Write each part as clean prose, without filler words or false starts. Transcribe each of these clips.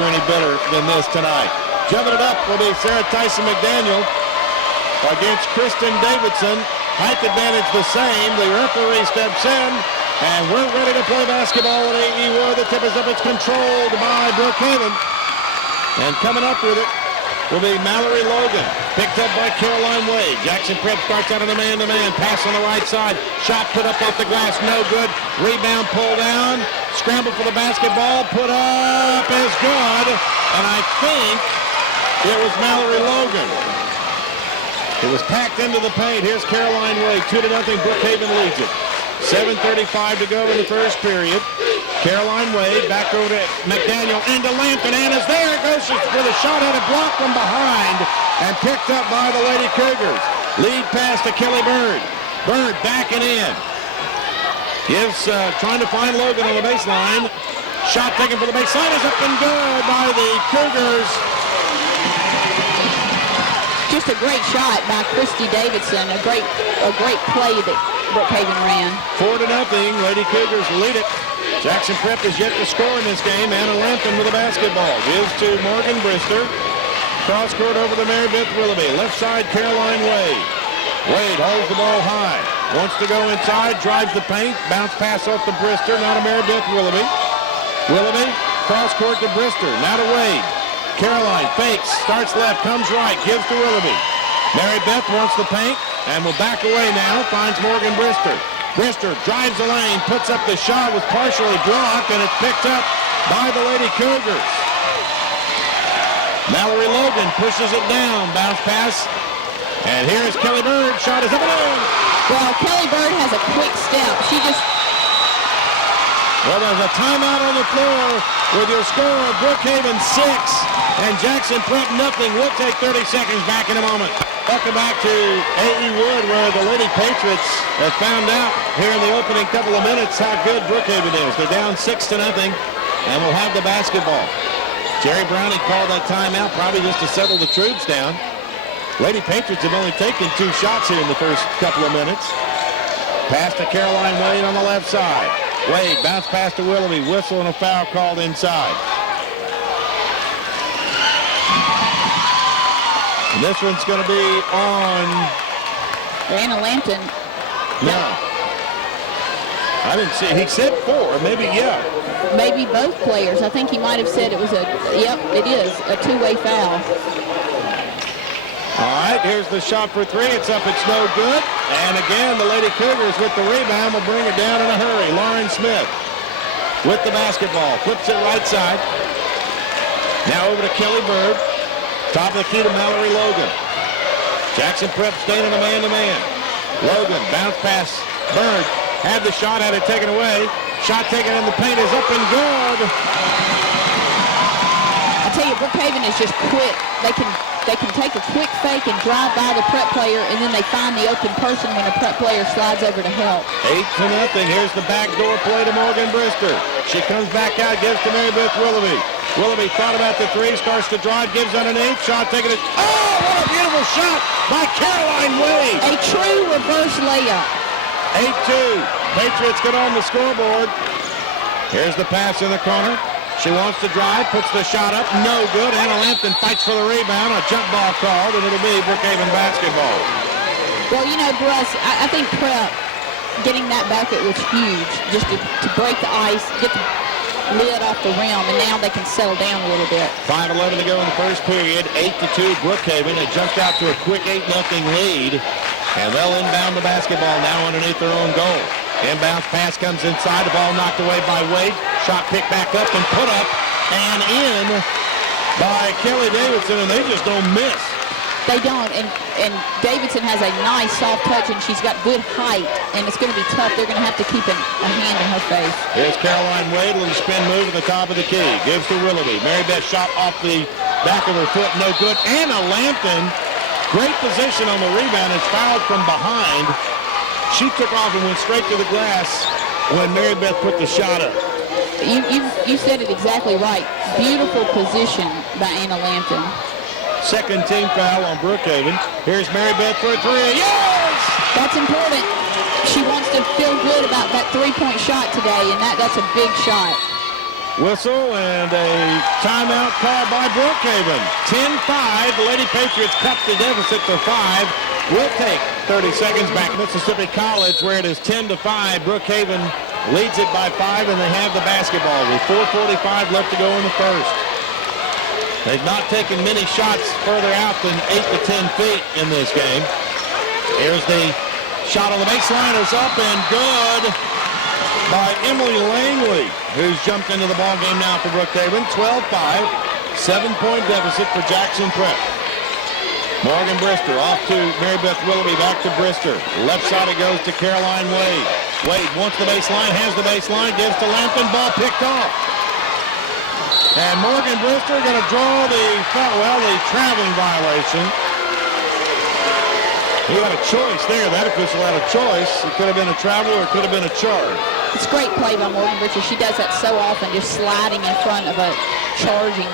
through any better than this tonight. Jumping it up will be Sarah Tyson McDaniel against Kristen Davidson. Height advantage the same. The referee steps in, and we're ready to play basketball at A.E. Wood. The tip is up. It's controlled by Brookhaven. And coming up with it will be Mallory Logan. Picked up by Caroline Wade. Jackson Prep starts out on a man-to-man. Pass on the right side. Shot put up off the glass. No good. Rebound pulled down. Scramble for the basketball. Put up is good. And I think it was Mallory Logan. It was packed into the paint. Here's Caroline Wade. 2-0. Brookhaven leads it. 7:35 to go in the first period. Caroline Wade back over to McDaniel into Lampton. Anna's there. Goes for the shot. Had it blocked from behind and picked up by the Lady Cougars. Lead pass to Kelly Bird. Bird backing in. Gives, trying to find Logan on the baseline. Shot taken for the baseline is up and good by the Cougars. Just a great shot by Christy Davidson. A great play that Brookhaven ran. 4-0. Lady Cougars lead it. Jackson Prep is yet to score in this game. Anna Lampton with the basketball. Gives to Morgan Brister. Cross court over to Mary Beth Willoughby. Left side, Caroline Wade. Wade holds the ball high. Wants to go inside. Drives the paint. Bounce pass off to Brister. Now to Mary Beth Willoughby. Willoughby. Cross court to Brister. Now to Wade. Caroline fakes, starts left, comes right, gives to Willoughby. Mary Beth wants the paint and will back away now, finds Morgan Brister. Brister drives the lane, puts up the shot, was partially blocked, and it's picked up by the Lady Cougars. Mallory Logan pushes it down, bounce pass, and here's Kelly Bird, shot is up and in. Well, Kelly Bird has a quick step. Well, there's a timeout on the floor with your score, Brookhaven 6 and Jackson Prep nothing. We'll take 30 seconds back in a moment. Welcome back to A.E. Wood, where the Lady Patriots have found out here in the opening couple of minutes how good Brookhaven is. They're down 6-0 and will have the basketball. Jerry Browning called that timeout probably just to settle the troops down. Lady Patriots have only taken 2 shots here in the first couple of minutes. Pass to Caroline Wade on the left side. Wade, bounce pass to Willoughby. Whistle and a foul called inside. And this one's going to be on... Anna Lampton. No. I didn't see. He said 4. Maybe, yeah. Maybe both players. I think he might have said it was a... Yep, it is. A two-way foul. All right, here's the shot for 3. It's up. It's no good. And again, the Lady Cougars with the rebound will bring it down in a hurry. Lauren Smith with the basketball. Flips it right side. Now over to Kelly Bird. Top of the key to Mallory Logan. Jackson Prep staying in a man-to-man. Logan, bounce pass. Bird had the shot, had it taken away. Shot taken in the paint is up and good. I tell you, Brookhaven is just quick. They can take a quick fake and drive by the Prep player, and then they find the open person when a Prep player slides over to help. 8-0. Here's the backdoor play to Morgan Brister. She comes back out, gives to Mary Beth Willoughby. Willoughby thought about the 3, starts to drive, gives underneath, shot taken it. Oh, what a beautiful shot by Caroline Wade. A true reverse layup. 8-2. Patriots get on the scoreboard. Here's the pass in the corner. She wants to drive, puts the shot up, no good. Anna Lampton fights for the rebound, a jump ball called, and it'll be Brookhaven basketball. Well, you know, Bruce, I think Prep getting that bucket was huge, just to break the ice, get the lid off the rim, and now they can settle down a little bit. 5:11 to go in the first period, 8-2 Brookhaven. It jumped out to a quick 8-0 lead, and they'll inbound the basketball now underneath their own goal. Inbound pass comes inside, the ball knocked away by Wade. Shot picked back up and put up and in by Kelly Davidson, and they just don't miss. They don't, and Davidson has a nice soft touch, and she's got good height, and it's going to be tough. They're going to have to keep a hand in her face. Here's Caroline Wade, a little spin move at the top of the key. Gives to Willoughby. Mary Beth shot off the back of her foot, no good. Anna Lampton, great position on the rebound, is fouled from behind. She took off and went straight to the glass when Mary Beth put the shot up. You said it exactly right. Beautiful position by Anna Lampton. Second team foul on Brookhaven. Here's Mary Beth for a 3. Yes! That's important. She wants to feel good about that three-point shot today, and that's a big shot. Whistle and a timeout called by Brookhaven. 10-5. The Lady Patriots cut the deficit to 5. We'll take 30 seconds back. Mississippi College, where it is 10-5. Brookhaven leads it by 5, and they have the basketball with 4:45 left to go in the first. They've not taken many shots further out than 8 to 10 feet in this game. Here's the shot on the baseline. It's up and good by Emily Langley, who's jumped into the ball game now for Brookhaven. 12-5, 7-point deficit for Jackson Prep. Morgan Brister off to Mary Beth Willoughby, back to Brister. Left side it goes to Caroline Wade. Wade wants the baseline, has the baseline, gives to Lampton, ball picked off. And Morgan Brister going to draw the traveling violation. He had a choice there. That official had a choice. It could have been a travel or it could have been a charge. It's a great play by Morgan Brister. She does that so often, just sliding in front of a charging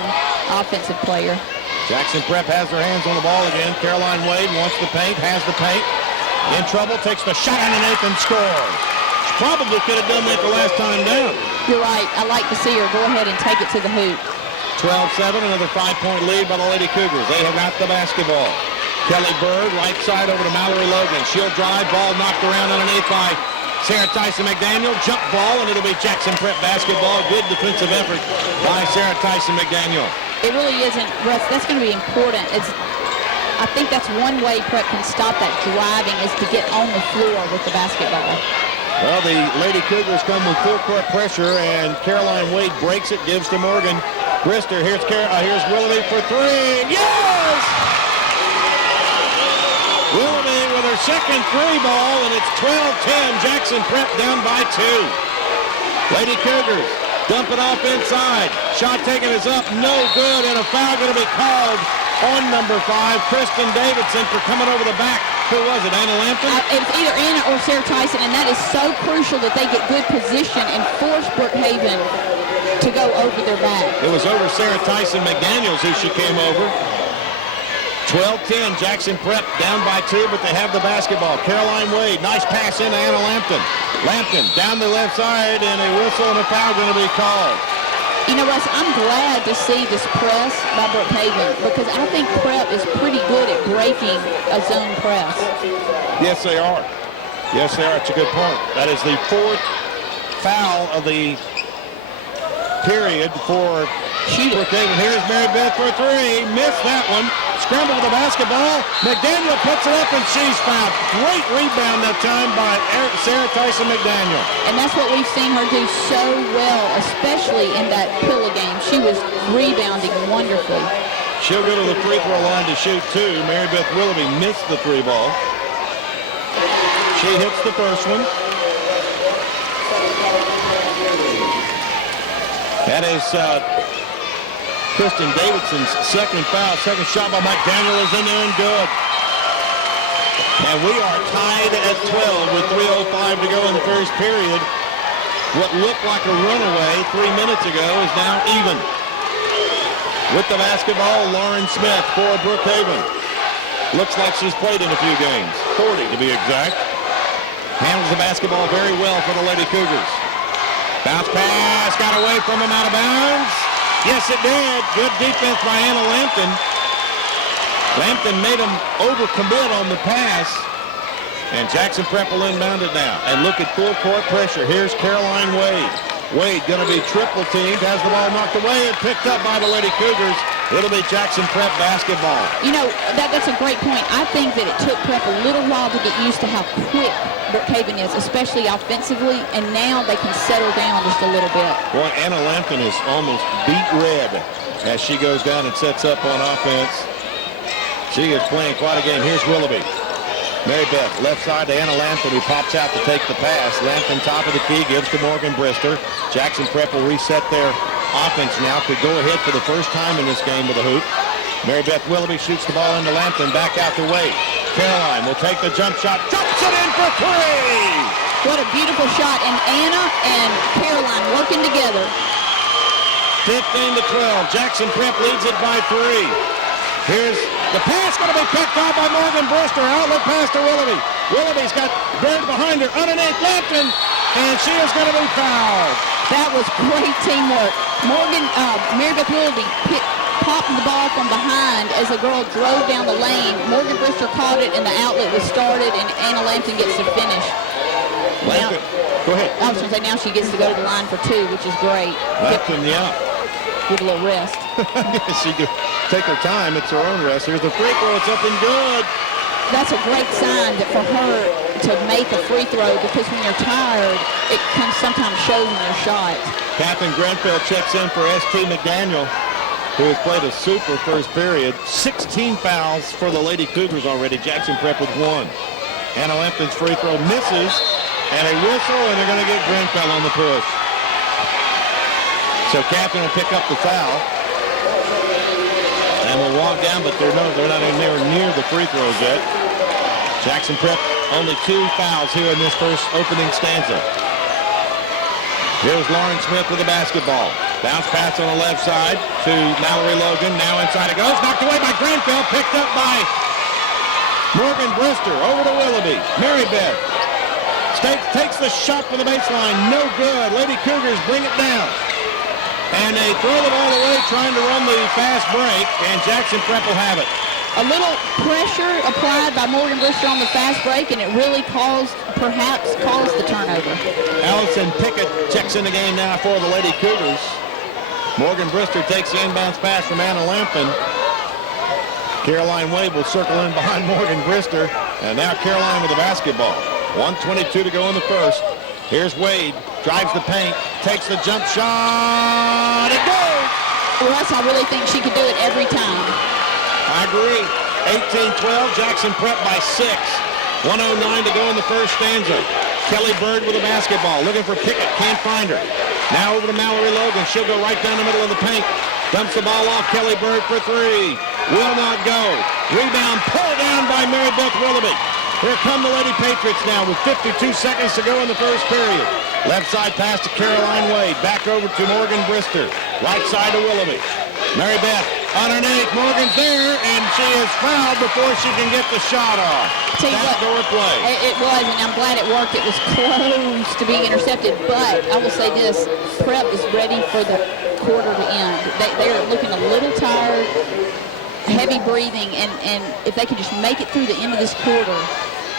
offensive player. Jackson Prep has their hands on the ball again. Caroline Wade wants the paint, has the paint. In trouble, takes the shot underneath and scores. She probably could have done that the last time down. You're right. I like to see her go ahead and take it to the hoop. 12-7, another 5-point lead by the Lady Cougars. They have got the basketball. Kelly Bird, right side over to Mallory Logan. She'll drive, ball knocked around underneath by Sarah Tyson McDaniel. Jump ball, and it'll be Jackson Prep basketball. Good defensive effort by Sarah Tyson McDaniel. It really isn't, Russ. That's going to be important. I think that's one way Prep can stop that driving is to get on the floor with the basketball. Well, the Lady Cougars come with full court pressure, and Caroline Wade breaks it, gives to Morgan Brister. Here's Willoughby for three. Yes! Willoughby with her second three ball, and it's 12-10. Jackson Prep down by 2. Lady Cougars dump it off inside. Shot taken is up, no good, and a foul going to be called on number 5, Kristen Davidson, for coming over the back. Who was it, Anna Lampton? It's either Anna or Sarah Tyson, and that is so crucial that they get good position and force Brookhaven to go over their back. It was over Sarah Tyson McDaniels who she came over. 12-10, Jackson Prep down by 2, but they have the basketball. Caroline Wade, nice pass into Anna Lampton. Lampton down the left side, and a whistle and a foul going to be called. You know, Russ, I'm glad to see this press by Brookhaven because I think Prep is pretty good at breaking a zone press. Yes, they are. Yes, they are. It's a good point. That is the 4th foul of the period for Brookhaven. Here's Mary Beth for 3. Missed that one. Scramble with the basketball. McDaniel puts it up, and she's fouled. Great rebound that time by Sarah Tyson McDaniel. And that's what we've seen her do so well, especially in that Pilla game. She was rebounding wonderfully. She'll go to the free throw line to shoot 2. Mary Beth Willoughby missed the 3 ball. She hits the first one. That is Kristen Davidson's second foul. Second shot by McDaniel is in there and good. And we are tied at 12 with 3:05 to go in the first period. What looked like a runaway 3 minutes ago is now even. With the basketball, Lauren Smith for Brookhaven. Looks like she's played in a few games, 40 to be exact. Handles the basketball very well for the Lady Cougars. Bounce pass, got away from him, out of bounds. Yes, it did. Good defense by Anna Lampton. Lampton made him overcommit on the pass. And Jackson Prep will inbound it now. And look at full court pressure. Here's Caroline Wade. Wade going to be triple teamed. Has the ball knocked away and picked up by the Lady Cougars. It'll be Jackson Prep basketball. You know, that's a great point. I think that it took Prep a little while to get used to how quick Brookhaven is, especially offensively, and now they can settle down just a little bit. Boy, Anna Lampton is almost beat red as she goes down and sets up on offense. She is playing quite a game. Here's Willoughby. Mary Beth, left side to Anna Lampton, who pops out to take the pass. Lampton, top of the key, gives to Morgan Brister. Jackson Prep will reset their offense now. Could go ahead for the first time in this game with a hoop. Mary Beth Willoughby shoots the ball into Lampton, back out to Wade. Caroline will take the jump shot, jumps it in for 3! What a beautiful shot, and Anna and Caroline working together. 15-12, Jackson Prep leads it by 3. Here's the pass going to be picked off by Morgan Brister. Outlet pass to Willoughby. Willoughby's got Bird behind her underneath Lampton, and she is going to be fouled. That was great teamwork. Mary Beth Willoughby popped the ball from behind as the girl drove down the lane. Morgan Brister caught it, and the outlet was started, and Anna Lampton gets to finish. Lampton, go ahead. I was going to say, now she gets to go to the line for 2, which is great. Lampton, yeah. With a little rest. She could take her time. It's her own rest. Here's the free throw. It's up and good. That's a great sign that for her to make a free throw, because when you're tired, it can sometimes show in your shot. Catherine Grenfell checks in for St. McDaniel, who has played a super first period. 16 fouls for the Lady Cougars already. Jackson Prep with 1. Anna Lampton's free throw misses, and a whistle, and they're going to get Grenfell on the push. So Catherine will pick up the foul. And will walk down, but they're not anywhere near the free throws yet. Jackson Prep only 2 fouls here in this first opening stanza. Here's Lauren Smith with the basketball. Bounce pass on the left side to Mallory Logan. Now inside it goes. Knocked away by Grenfell. Picked up by Morgan Brister. Over to Willoughby. Mary Beth takes the shot for the baseline. No good. Lady Cougars bring it down. And they throw the ball away trying to run the fast break, and Jackson Prep will have it. A little pressure applied by Morgan Brister on the fast break, and it really perhaps caused the turnover. Allison Pickett checks in the game now for the Lady Cougars. Morgan Brister takes the inbounds pass from Anna Lampton. Caroline Wade will circle in behind Morgan Brister, and now Caroline with the basketball. 1:22 to go in the first. Here's Wade, drives the paint, takes the jump shot, it goes! Russ, I really think she could do it every time. I agree. 18-12, Jackson Prep by 6. 1:09 to go in the first stanza. Kelly Bird with the basketball, looking for Pickett, can't find her. Now over to Mallory Logan, she'll go right down the middle of the paint. Dumps the ball off, Kelly Bird for 3. Will not go. Rebound pulled down by Mary Beth Willoughby. Here come the Lady Patriots now with 52 seconds to go in the first period. Left side pass to Caroline Wade. Back over to Morgan Brister. Right side to Willoughby. Mary Beth underneath. Morgan's there, and she is fouled before she can get the shot off. Backdoor play. It was, and I'm glad it worked. It was close to being intercepted, but I will say this. Prep is ready for the quarter to end. They are looking a little tired, heavy breathing, and if they can just make it through the end of this quarter,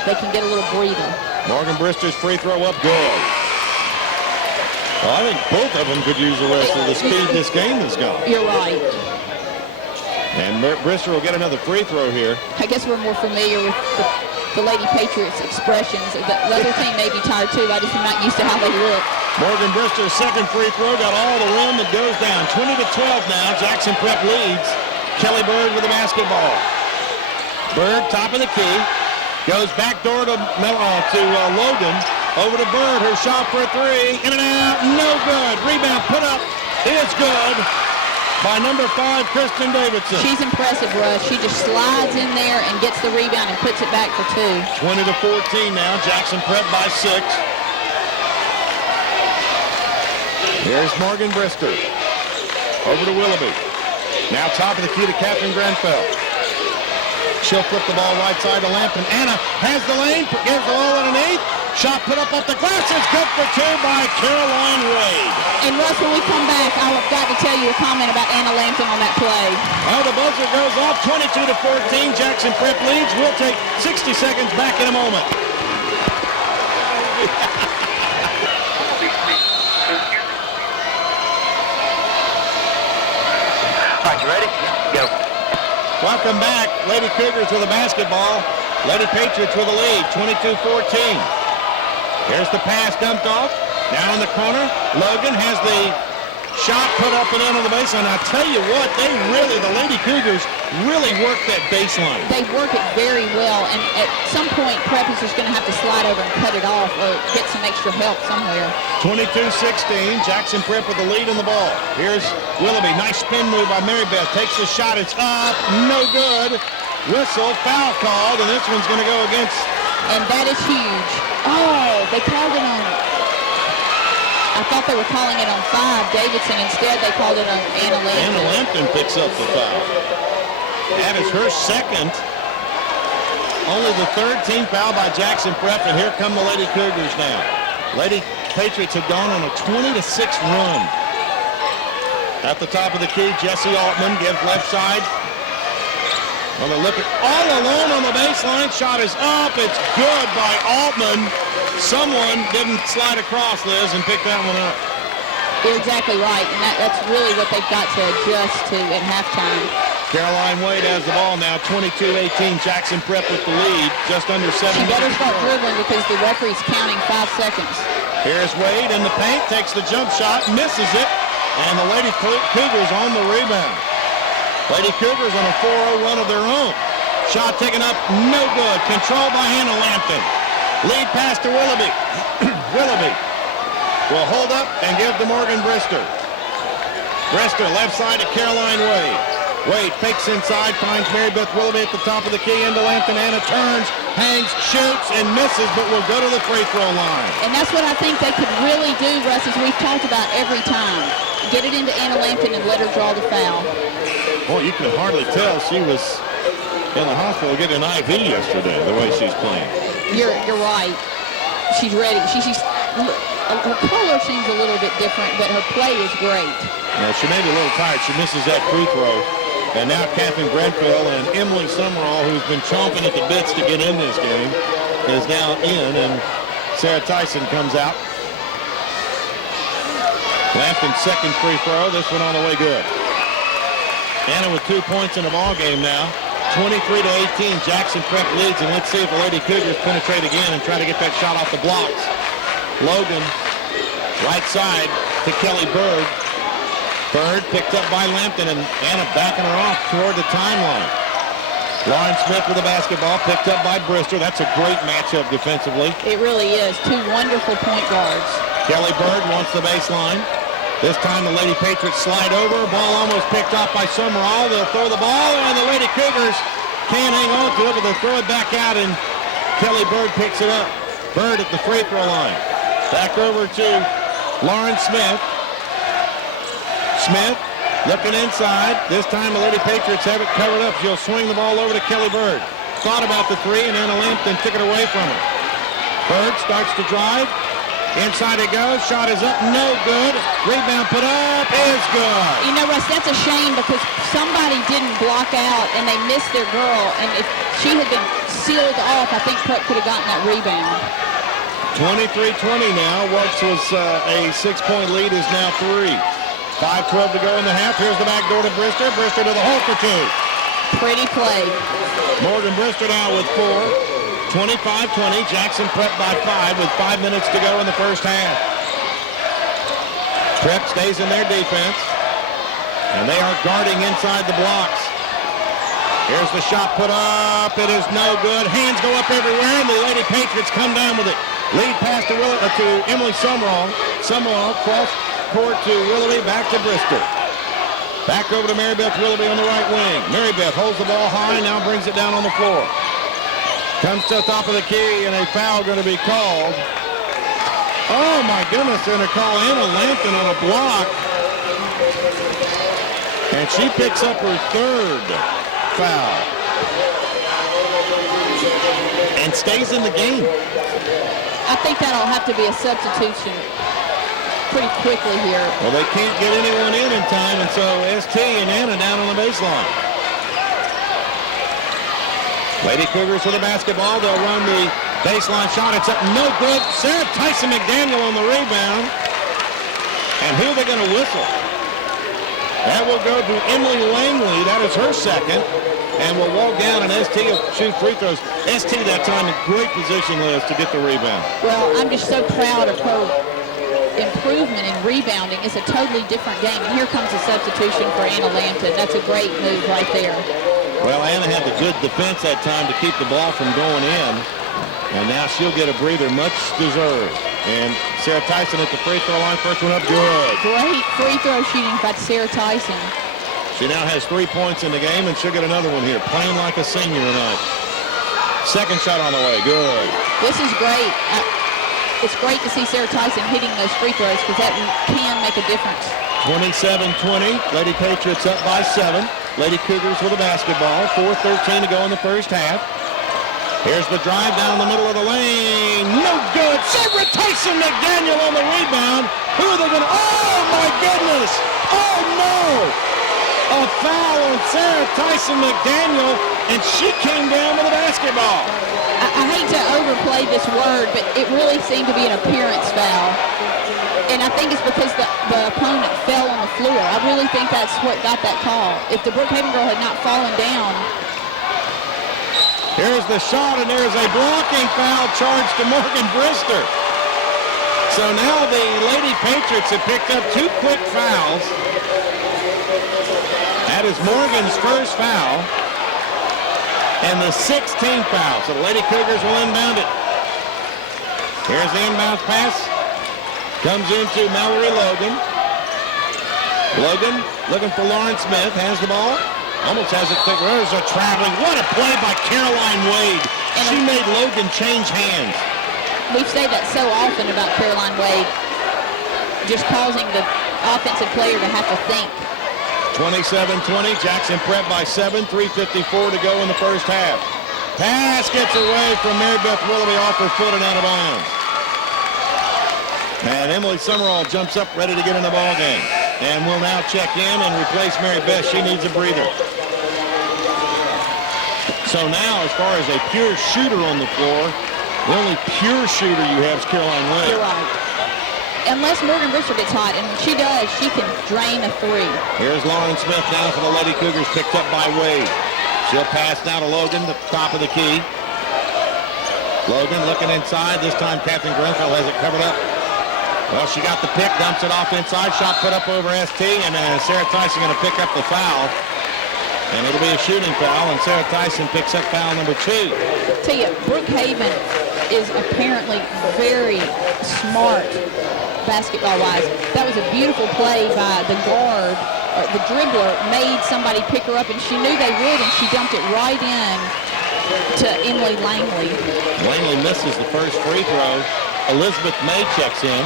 they can get a little breather. Morgan Brister's free throw up good. Well, I think both of them could use the rest of the speed this game has got. You're right. And Brister will get another free throw here. I guess we're more familiar with the Lady Patriots expressions. The other team may be tired too. I just am not used to how they look. Morgan Brister's second free throw got all the rim. It goes down. 20-12 now. Jackson Prep leads. Kelly Bird with the basketball. Bird, top of the key. Goes back door to Logan. Over to Bird. Her shot for 3. In and out. No good. Rebound put up. Is good by number 5, Kristen Davidson. She's impressive, Russ. She just slides in there and gets the rebound and puts it back for 2. 20-14 now. Jackson Prep by 6. Here's Morgan Brister. Over to Willoughby. Now top of the key to Catherine Grenfell. She'll flip the ball right side to Lampton. Anna has the lane, gives the ball underneath. Shot put up the glass is good for 2 by Caroline Wade. And Russ, when we come back, I've got to tell you a comment about Anna Lampton on that play. Well, the buzzer goes off, 22-14. Jackson Prep leads. We'll take 60 seconds back in a moment. All right, you ready? Go. Welcome back. Lady Cougars with the basketball. Lady Patriots with the lead, 22-14. Here's the pass dumped off. Now in the corner, Logan has the shot put up and in on the baseline. I tell you what, the Lady Cougars really work that baseline. They work it very well, and at some point, Prep is just going to have to slide over and cut it off or get some extra help somewhere. 22-16, Jackson Prep with the lead on the ball. Here's Willoughby, nice spin move by Mary Beth. Takes the shot, it's up, no good. Whistle, foul called, and this one's going to go against. And that is huge. Oh, they called it on. I thought they were calling it on 5 Davidson. Instead, they called it on Anna Lampton. Anna Lampton picks up the foul. That is her second. Only the 3rd team foul by Jackson Prep, and here come the Lady Cougars now. Lady Patriots have gone on a 20-6 run. At the top of the key, Jesse Altman gives left side. On the look all alone on the baseline. Shot is up. It's good by Altman. Someone didn't slide across, Liz, and pick that one up. You're exactly right, and that's really what they've got to adjust to at halftime. Caroline Wade has the ball now, 22-18. Jackson Prep with the lead, just under 7 minutes. She better start dribbling because the referee's counting 5 seconds. Here's Wade in the paint, takes the jump shot, misses it, and the Lady Cougars on the rebound. Lady Cougars on a 4-0 run of their own. Shot taken up, no good. Controlled by Hannah Lampton. Lead pass to Willoughby. Willoughby will hold up and give to Morgan Brister. Brister left side to Caroline Wade. Wade fakes inside, finds Mary Beth Willoughby at the top of the key into Lampton. Anna turns, hangs, shoots, and misses, but will go to the free throw line. And that's what I think they could really do, Russ, as we've talked about every time. Get it into Anna Lampton and let her draw the foul. Boy, you can hardly tell she was in the hospital getting an IV yesterday, the way she's playing. You're right. She's ready. Her color seems a little bit different, but her play is great. Now, she may be a little tired. She misses that free throw. And now Catherine Grenfell and Emily Summerall, who's been chomping at the bits to get in this game, is now in, and Sarah Tyson comes out. Lampton's second free throw. This one on the way good. Anna with 2 points in the ball game now. 23-18. Jackson Prep leads, and let's see if the Lady Cougars penetrate again and try to get that shot off the blocks. Logan, right side to Kelly Bird. Bird picked up by Lampton, and Anna backing her off toward the timeline. Lauren Smith with the basketball, picked up by Brister. That's a great matchup defensively. It really is. Two wonderful point guards. Kelly Bird wants the baseline. This time the Lady Patriots slide over. Ball almost picked off by Summerall. They'll throw the ball, and the Lady Cougars can't hang on to it, but they'll throw it back out, and Kelly Bird picks it up. Bird at the free throw line. Back over to Lauren Smith. Smith looking inside. This time the Lady Patriots have it covered up. She'll swing the ball over to Kelly Bird. Thought about the three, and Anna Lampton took it away from her. Bird starts to drive. Inside it goes. Shot is up. No good. Rebound put up is good. You know, Russ, that's a shame because somebody didn't block out, and they missed their girl. And if she had been sealed off, I think Prep could have gotten that rebound. 23-20 now. What was a 6-point lead is now 3. 5:12 to go in the half. Here's the back door to Brister. Brister to the hole for 2. Pretty play. Morgan Brister now with 4. 25-20. Jackson Prep by 5 with 5 minutes to go in the first half. Prep stays in their defense, and they are guarding inside the blocks. Here's the shot put up. It is no good. Hands go up everywhere, and the Lady Patriots come down with it. Lead pass to Emily Summerall. Summerall cross court to Willoughby, back to Brister. Back over to Mary Beth Willoughby on the right wing. Mary Beth holds the ball high, now brings it down on the floor. Comes to the top of the key, and a foul going to be called. Oh, my goodness, they're going to call Anna Lampton on a block. And she picks up her 3rd foul. And stays in the game. I think that'll have to be a substitution pretty quickly here. Well, they can't get anyone in time, and so ST and Anna down on the baseline. Lady Cougars with the basketball. They'll run the baseline shot. It's up, no good. Sarah Tyson McDaniel on the rebound. And who are they going to whistle? That will go to Emily Langley. That is her second. And will walk down, and ST will shoot free throws. ST that time in great position, Liz, to get the rebound. Well, I'm just so proud of her improvement in rebounding. It's a totally different game. And here comes a substitution for Anna Lampton. That's a great move right there. Well, Anna had the good defense that time to keep the ball from going in. And now she'll get a breather, much deserved. And Sarah Tyson at the free throw line. First one up, good. Great free throw shooting by Sarah Tyson. She now has 3 points in the game, and she'll get another one here. Playing like a senior tonight. Second shot on the way, good. This is great. It's great to see Sarah Tyson hitting those free throws because that can make a difference. 27-20. Lady Patriots up by 7. Lady Cougars with a basketball. 4:13 to go in the first half. Here's the drive down the middle of the lane. No good. Sarah Tyson McDaniel on the rebound. Who are they going to? Oh, my goodness. Oh, no! A foul on Sarah Tyson McDaniel, and she came down with a basketball. I hate to overplay this word, but it really seemed to be an appearance foul. And I think it's because the opponent fell on the floor. I really think that's what got that call. If the Brookhaven girl had not fallen down. Here's the shot, and there's a blocking foul charged to Morgan Brister. So now the Lady Patriots have picked up 2 quick fouls. That is Morgan's first foul. And the 16th foul. So the Lady Cougars will inbound it. Here's the inbound pass. Comes into Mallory Logan. Logan looking for Lauren Smith. Has the ball. Almost has it. There's a traveling. What a play by Caroline Wade. She made Logan change hands. We've said that so often about Caroline Wade. Just causing the offensive player to have to think. 27-20. Jackson Prep by 7. 3:54 to go in the first half. Pass gets away from Mary Beth Willoughby off her foot and out of bounds. And Emily Summerall jumps up ready to get in the ball game. And will now check in and replace Mary Beth. She needs a breather. So now, as far as a pure shooter on the floor, the only pure shooter you have is Caroline Wade. You're right. Unless Morgan Brister gets hot, and when she does, she can drain a 3. Here's Lauren Smith now for the Lady Cougars, picked up by Wade. She'll pass now to Logan, the top of the key. Logan looking inside. This time Captain Grenfell has it covered up. Well, she got the pick, dumps it off inside, shot put up over ST, and Sarah Tyson going to pick up the foul. And it'll be a shooting foul, and Sarah Tyson picks up foul number 2. Tell you, Brookhaven is apparently very smart basketball-wise. That was a beautiful play by the guard. The dribbler made somebody pick her up, and she knew they would, and she dumped it right in to Emily Langley. Langley misses the first free throw. Elizabeth May checks in,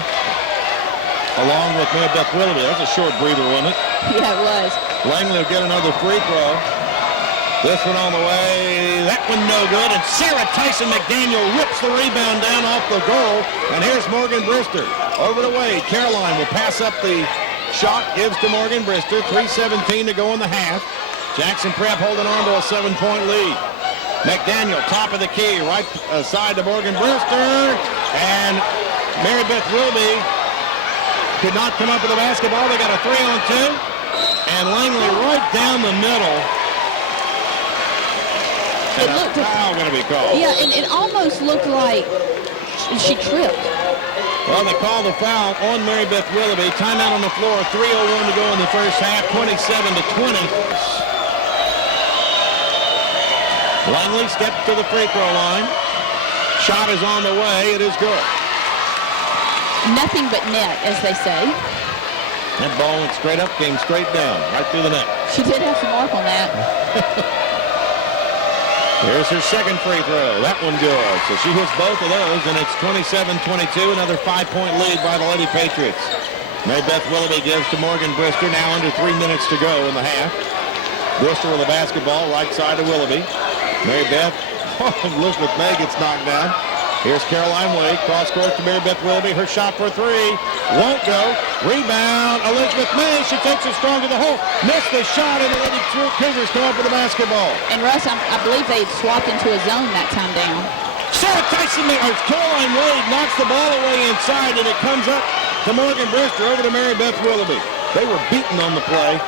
along with Mary Beth Willoughby. That was a short breather, wasn't it? Yeah, it was. Langley will get another free throw. This one on the way. That one no good. And Sarah Tyson McDaniel rips the rebound down off the goal. And here's Morgan Brister. Over to Wade. Caroline will pass up the shot. Gives to Morgan Brister. 3:17 to go in the half. Jackson Prep holding on to a 7-point lead. McDaniel, top of the key, right side to Morgan Brister. And Mary Beth Willoughby could not come up with the basketball. They got a 3-on-2. And Langley right down the middle. And a foul going to be called. Yeah, and it almost looked like she tripped. Well, they called the foul on Mary Beth Willoughby. Timeout on the floor. 3:01 to go in the first half. 27-20. Langley steps to the free throw line. Shot is on the way. It is good. Nothing but net, as they say. That ball went straight up, came straight down, right through the net. She did have some mark on that. Here's her second free throw. That one good. So she hits both of those, and it's 27-22. Another 5-point lead by the Lady Patriots. Mary Beth Willoughby gives to Morgan Brister. Now under 3 minutes to go in the half. Brister with the basketball, right side to Willoughby. Mary Beth, Elizabeth May gets knocked down. Here's Caroline Wade, cross court to Mary Beth Willoughby. Her shot for 3, won't go. Rebound, Elizabeth May. She takes it strong to the hole. Missed the shot, and the Lady Cougars come up with the basketball. And Russ, I believe they swapped into a zone that time down. Sarah Tyson, or Caroline Wade knocks the ball away inside, and it comes up to Morgan Brister over to Mary Beth Willoughby. They were beaten on the play.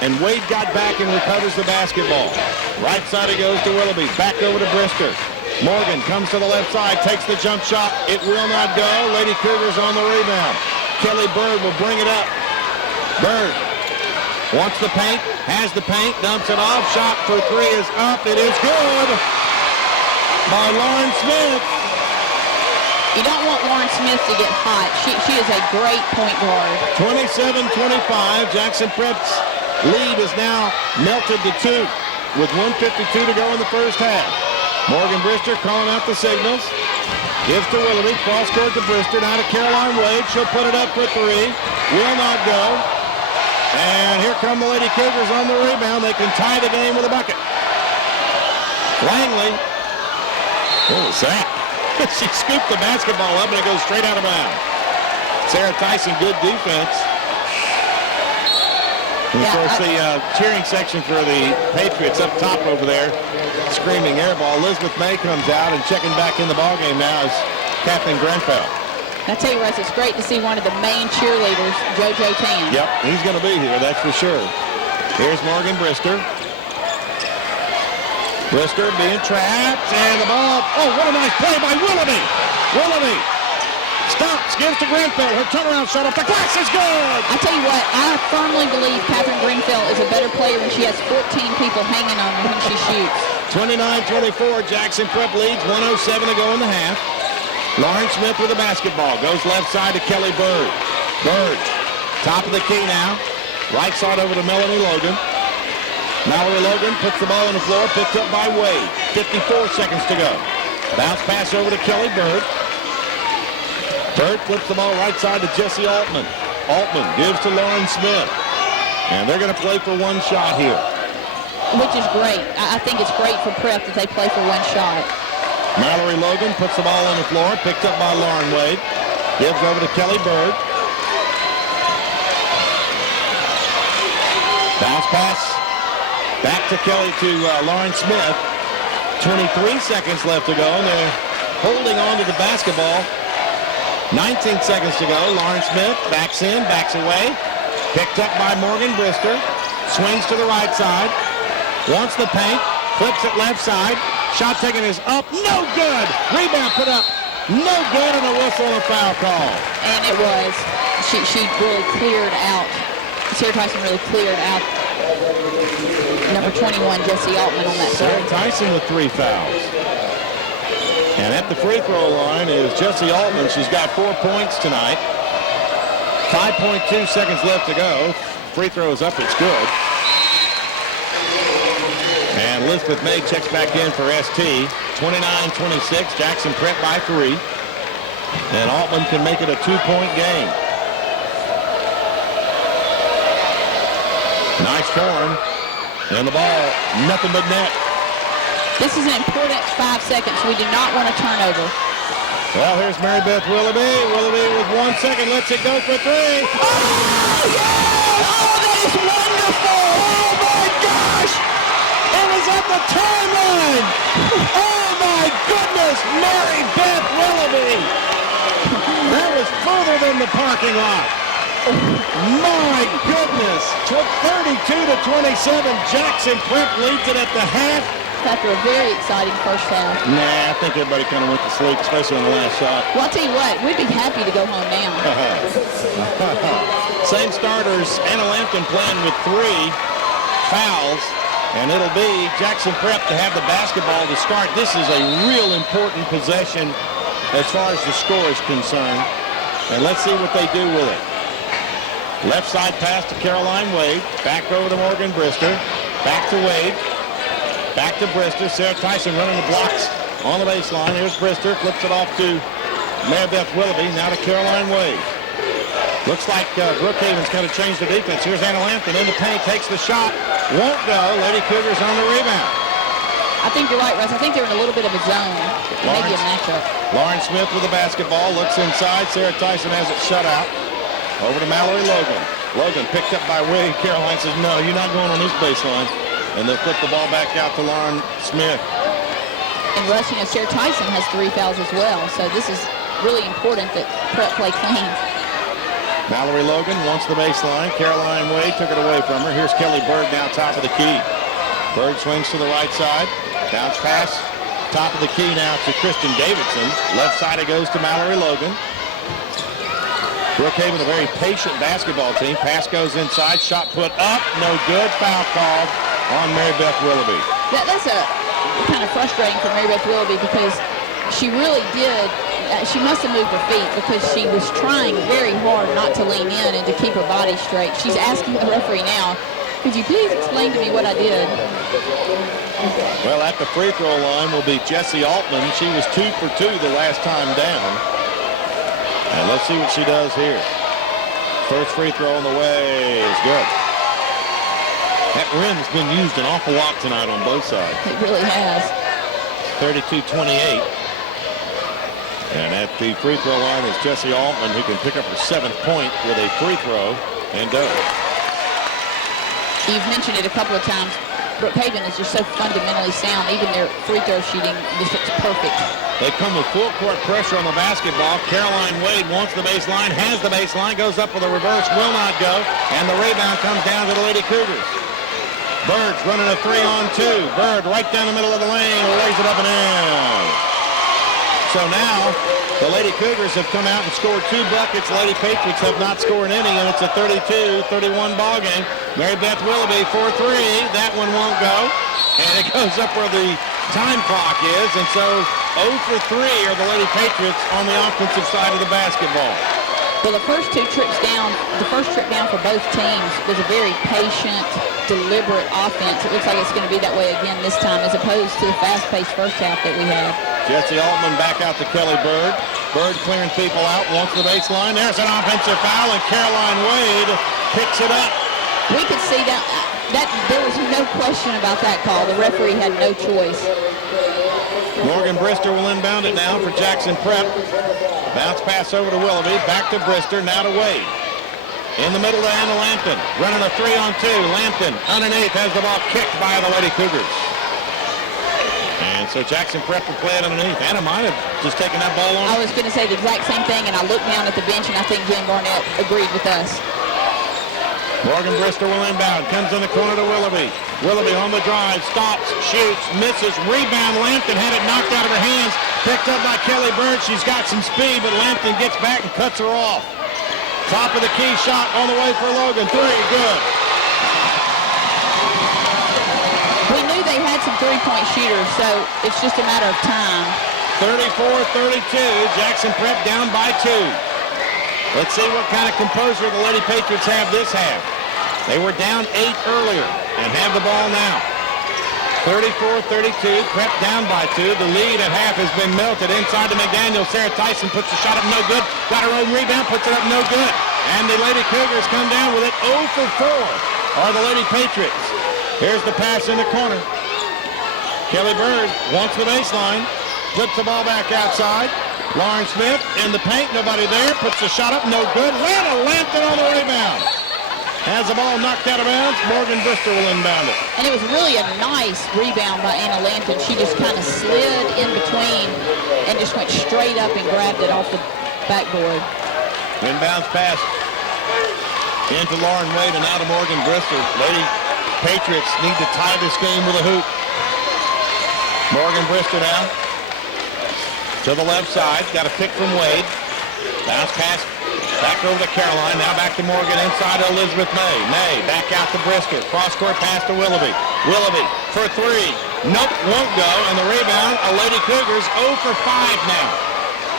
And Wade got back and recovers the basketball. Right side it goes to Willoughby. Back over to Brister. Morgan comes to the left side, takes the jump shot. It will not go. Lady Cougars on the rebound. Kelly Bird will bring it up. Bird wants the paint, has the paint, dumps it off. Shot for 3 is up. It is good by Lauren Smith. You don't want Lauren Smith to get hot. She is a great point guard. 27-25. Jackson Prep's lead is now melted to 2 with 1:52 to go in the first half. Morgan Brister calling out the signals. Gives to Willoughby. Cross court to Brister. Now to Caroline Wade. She'll put it up for 3. Will not go. And here come the Lady Cougars on the rebound. They can tie the game with a bucket. Langley. What was that? She scooped the basketball up and it goes straight out of bounds. Sarah Tyson, good defense. And of course, the cheering section for the Patriots up top over there, screaming air ball. Elizabeth May comes out, and checking back in the ballgame now is Captain Grenfell. I tell you, Russ, it's great to see one of the main cheerleaders, JoJo Tan. Yep, he's going to be here, that's for sure. Here's Morgan Brister. Brister being trapped, and the ball. Oh, what a nice play by Willoughby. Willoughby stops, gives to Grenfell. Her turnaround shot off the glass is good. I tell you what, I firmly believe Catherine Grenfell is a better player when she has 14 people hanging on her when she shoots. 29-24, Jackson Prep leads, 1:07 to go in the half. Lauren Smith with the basketball, goes left side to Kelly Bird. Bird, top of the key now. Right side over to Melanie Logan. Mallory Logan puts the ball on the floor, picked up by Wade. 54 seconds to go. Bounce pass over to Kelly Bird. Bird flips the ball right side to Jesse Altman. Altman gives to Lauren Smith. And they're going to play for one shot here. Which is great. I think it's great for Prep that they play for one shot. Mallory Logan puts the ball on the floor, picked up by Lauren Wade. Gives over to Kelly Bird. Bounce pass. Back to Kelly to Lauren Smith. 23 seconds left to go, and they're holding on to the basketball. 19 seconds to go. Lauren Smith backs in, backs away. Picked up by Morgan Brister. Swings to the right side. Wants the paint. Flips it left side. Shot taken is up. No good. Rebound put up. No good, and a whistle and a foul call. And it was. She really cleared out. Sarah Tyson really cleared out number 21, Jesse Altman, on that Sarah play. Tyson with 3 fouls. And at the free throw line is Jesse Altman. She's got 4 points tonight. 5.2 seconds left to go. Free throw is up. It's good. And Elizabeth May checks back in for ST. 29-26. Jackson Prep by 3. And Altman can make it a 2-point game. Nice form. And the ball, nothing but net. This is an important 5 seconds. We do not want a turnover. Well, here's Mary Beth Willoughby. Willoughby with 1 second lets it go for 3. Oh, yes! Oh, that is wonderful! Oh, my gosh! It was at the timeline! Oh, my goodness! Mary Beth Willoughby! That was further than the parking lot. My goodness! 32-27. Jackson Prep leads it at the half. After a very exciting first half. Nah, I think everybody kind of went to sleep, especially on the last shot. Well, I'll tell you what, we'd be happy to go home now. Same starters, Anna Lampton playing with 3 fouls, and it'll be Jackson Prep to have the basketball to start. This is a real important possession as far as the score is concerned, and let's see what they do with it. Left side pass to Caroline Wade, back over to Morgan Brister, back to Wade. Back to Brister. Sarah Tyson running the blocks on the baseline. Here's Brister. Flips it off to Mary Beth Willoughby. Now to Caroline Wade. Looks like Brookhaven's going to change the defense. Here's Anna Lampton in the paint. Takes the shot. Won't go. Lady Cougars on the rebound. I think you're right, Russ. I think they're in a little bit of a zone. Maybe a matchup. Lauren Smith with the basketball. Looks inside. Sarah Tyson has it shut out. Over to Mallory Logan. Logan picked up by Wade. Caroline says, no, you're not going on this baseline. And they'll flip the ball back out to Lauren Smith. And Russ, you know, Sarah Tyson has 3 fouls as well. So this is really important that Prep play clean. Mallory Logan wants the baseline. Caroline Wade took it away from her. Here's Kelly Bird now top of the key. Bird swings to the right side. Bounce pass. Top of the key now to Kristen Davidson. Left side it goes to Mallory Logan. Brookhaven, a very patient basketball team. Pass goes inside. Shot put up. No good. Foul called on Mary Beth Willoughby. That's a kind of frustrating for Mary Beth Willoughby because she really did. She must have moved her feet because she was trying very hard not to lean in and to keep her body straight. She's asking the referee now, could you please explain to me what I did? Well, at the free throw line will be Jessie Altman. She was 2 for 2 the last time down. And let's see what she does here. First free throw on the way is good. That rim's been used an awful lot tonight on both sides. It really has. 32-28. And at the free throw line is Jessie Altman, who can pick up her 7th point with a free throw and does. You've mentioned it a couple of times. Brookhaven is just so fundamentally sound. Even their free throw shooting just looks perfect. They come with full court pressure on the basketball. Caroline Wade wants the baseline, has the baseline, goes up with a reverse, will not go, and the rebound comes down to the Lady Cougars. Bird's running a 3-on-2. Bird right down the middle of the lane, lays it up and in. So now the Lady Cougars have come out and scored 2 buckets. The Lady Patriots have not scored any, and it's a 32-31 ball game. Mary Beth Willoughby for 3. That one won't go, and it goes up where the time clock is, and so 0 for 3 are the Lady Patriots on the offensive side of the basketball. Well, the first trip down for both teams was a very patient, deliberate offense. It looks like it's going to be that way again this time, as opposed to the fast-paced first half that we had. Jesse Altman back out to Kelly Bird. Bird clearing people out, wants the baseline. There's an offensive foul, and Caroline Wade picks it up. We could see that there was no question about that call. The referee had no choice. Morgan Brister will inbound it now for Jackson Prep. Bounce pass over to Willoughby, back to Brister, now to Wade. In the middle to Anna Lampton, running a 3-on-2. Lampton underneath has the ball kicked by the Lady Cougars. And so Jackson Prep will play it underneath. Anna might have just taken that ball on. I was going to say the exact same thing, and I looked down at the bench, and I think Jen Barnett agreed with us. Morgan Brister will inbound, comes in the corner to Willoughby. Willoughby on the drive, stops, shoots, misses, rebound. Lampton had it knocked out of her hands, picked up by Kelly Bird. She's got some speed, but Lampton gets back and cuts her off. Top of the key shot on the way for Logan. 3, good. We knew they had some three-point shooters, so it's just a matter of time. 34-32, Jackson Prep down by 2. Let's see what kind of composure the Lady Patriots have this half. They were down 8 earlier and have the ball now. 34-32, Prep down by 2. The lead at half has been melted inside to McDaniel. Sarah Tyson puts the shot up, no good. Got her own rebound, puts it up, no good. And the Lady Cougars come down with it. 0 for 4 are the Lady Patriots. Here's the pass in the corner. Kelly Bird wants the baseline, flips the ball back outside. Lauren Smith in the paint, nobody there, puts the shot up, no good. Lana Lampton on the rebound. Has the ball knocked out of bounds. Morgan Brister will inbound it. And it was really a nice rebound by Anna Lampton. She just kind of slid in between and just went straight up and grabbed it off the backboard. Inbounds pass into Lauren Wade and out of Morgan Brister. Lady Patriots need to tie this game with a hoop. Morgan Brister now to the left side. Got a pick from Wade. Bounce pass back over to Caroline. Now back to Morgan inside to Elizabeth May. May back out to Brister. Cross-court pass to Willoughby. Willoughby for 3. Nope, won't go. And the rebound, a Lady Cougars 0 for 5 now.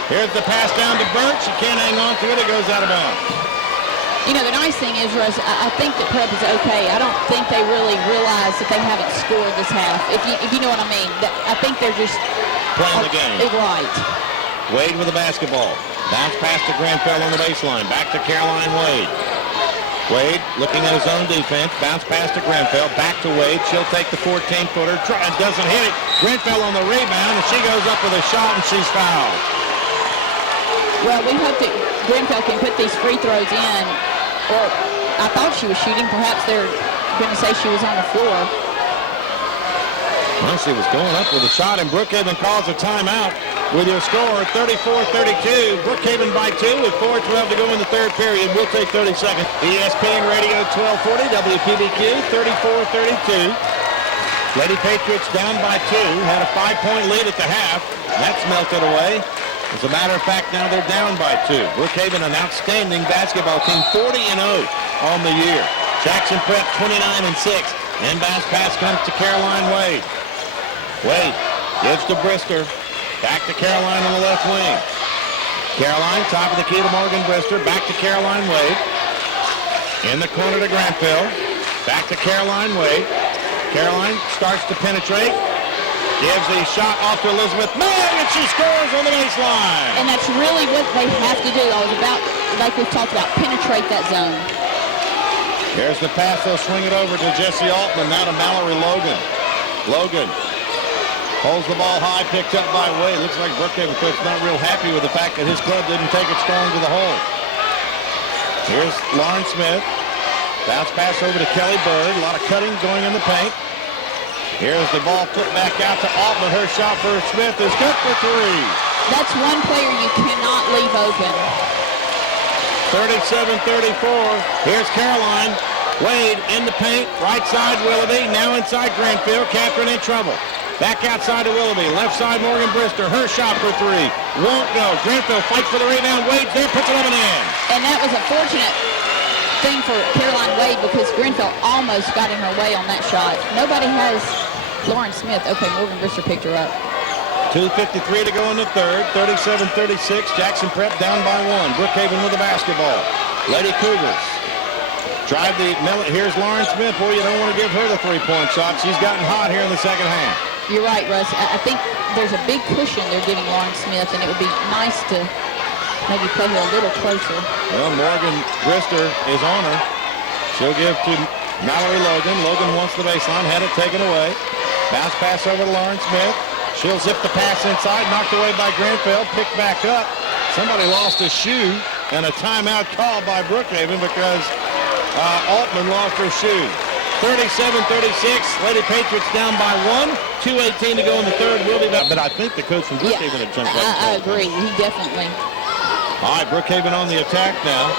Here's the pass down to Burnt. She can't hang on to it. It goes out of bounds. You know, the nice thing is, Russ, I think that Prep is okay. I don't think they really realize that they haven't scored this half. If you know what I mean. I think they're just playing the game. Right. Wade with the basketball. Bounce pass to Granfell on the baseline. Back to Caroline Wade. Wade looking at his own defense. Bounce pass to Granfell. Back to Wade. She'll take the 14-footer. Doesn't hit it. Granfell on the rebound, and she goes up with a shot, and she's fouled. Well, we hope that Granfell can put these free throws in. Or I thought she was shooting. Perhaps they're going to say she was on the floor. Well, she was going up with a shot, and Brookhaven calls a timeout with your score 34-32. Brookhaven by 2 with 4:12 to go in the third period. We'll take 30 seconds. ESPN Radio 1240, WPBQ 34-32. Lady Patriots down by 2. Had a 5-point lead at the half. That's melted away. As a matter of fact, now they're down by 2. Brookhaven, an outstanding basketball team, 40-0 on the year. Jackson Prep, 29-6. Inbounds pass comes to Caroline Wade. Wade gives to Brister. Back to Caroline on the left wing. Caroline, top of the key to Morgan Brister. Back to Caroline Wade. In the corner to Granville. Back to Caroline Wade. Caroline starts to penetrate. Gives the shot off to Elizabeth May, and she scores on the baseline. And that's really what they have to do. I was about, like we've talked about, penetrate that zone. Here's the pass. They'll swing it over to Jesse Altman. Now to Mallory Logan. Logan holds the ball high, picked up by Wade. Looks like Brookhaven coach not real happy with the fact that his club didn't take it strong to the hole. Here's Lauren Smith. Bounce pass over to Kelly Bird. A lot of cutting going in the paint. Here's the ball put back out to Altman. Her shot for Smith is good for three. That's one player you cannot leave open. 37-34. Here's Caroline. Wade in the paint. Right side Willoughby. Now inside Granfield. Catherine in trouble. Back outside to Willoughby. Left side Morgan Brister. Her shot for three. Won't go. Granfield fights for the rebound. Wade's there. Puts it up and in. And that was a fortunate thing for Caroline Wade because Grenfell almost got in her way on that shot. Nobody has Lauren Smith. Okay, Morgan Brister picked her up. 2:53 to go in the third. 37-36. Jackson Prep down by one. Brookhaven with the basketball. Lady Cougars drive the melon. Here's Lauren Smith. Boy, you don't want to give her the three-point shot. She's gotten hot here in the second half. You're right, Russ. I think there's a big cushion they're giving Lauren Smith, and it would be nice to maybe play her a little closer. Well, Morgan Brister is on her. She'll give to Mallory Logan. Logan wants the baseline. Had it taken away. Bounce pass over to Lauren Smith. She'll zip the pass inside. Knocked away by Granfield. Picked back up. Somebody lost a shoe, and a timeout called by Brookhaven because Altman lost her shoe. 37-36. Lady Patriots down by one. 2:18 to go in the third. Will be back. But I think the coach from Brookhaven had jumped up. I agree. He definitely. All right, Brookhaven on the attack now.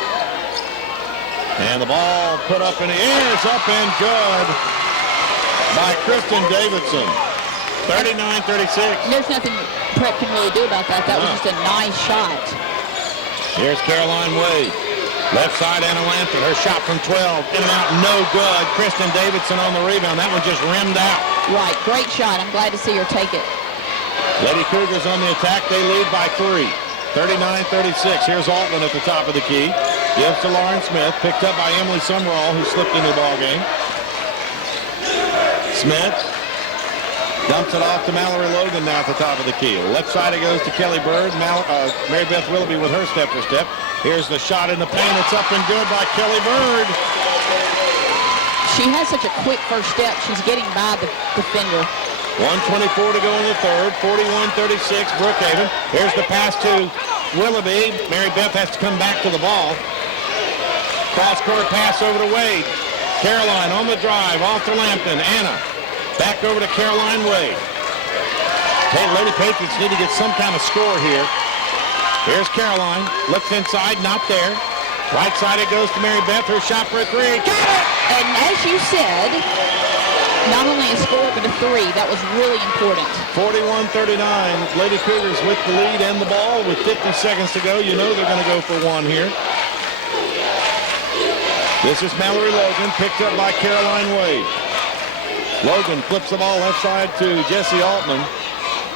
And the ball put up in the air. It's up and good by Kristen Davidson. 39-36. There's nothing Prep can really do about that. That was just a nice shot. Here's Caroline Wade. Left side, Anna Lampton. Her shot from 12. In and out, no good. Kristen Davidson on the rebound. That one just rimmed out. Right, great shot. I'm glad to see her take it. Lady Cougars on the attack. They lead by three. 39-36. Here's Altman at the top of the key. Gives to Lauren Smith. Picked up by Emily Summerall, who slipped into the ball game. Smith dumps it off to Mallory Logan now at the top of the key. Left side it goes to Kelly Bird. Mary Beth Willoughby with her step-for-step. Here's the shot in the paint. It's up and good by Kelly Bird. She has such a quick first step. She's getting by the defender. 1:24 to go in the third. 41-36 Brookhaven. Here's the pass to Willoughby. Mary Beth has to come back to the ball. Cross-court pass over to Wade. Caroline on the drive. Off to Lampton. Anna. Back over to Caroline Wade. Hey, Lady Patriots need to get some kind of score here. Here's Caroline. Looks inside. Not there. Right side it goes to Mary Beth. Her shot for a three. Got it! And as you said, not only a score, but a three. That was really important. 41-39. Lady Cougars with the lead and the ball with 50 seconds to go. You know they're going to go for one here. This is Mallory Logan, picked up by Caroline Wade. Logan flips the ball left side to Jesse Altman.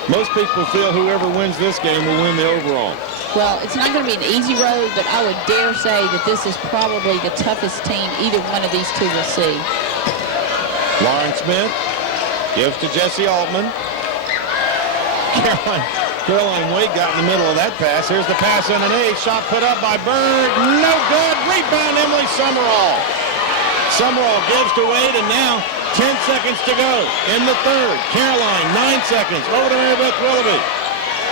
Most people feel whoever wins this game will win the overall. Well, it's not going to be an easy road, but I would dare say that this is probably the toughest team either one of these two will see. Lauren Smith gives to Jesse Altman. Caroline Wade got in the middle of that pass. Here's the pass underneath. Shot put up by Bird. No good. Rebound Emily Summerall. Summerall gives to Wade, and now 10 seconds to go in the third. Caroline, 9 seconds. Over to Mary Beth Willoughby.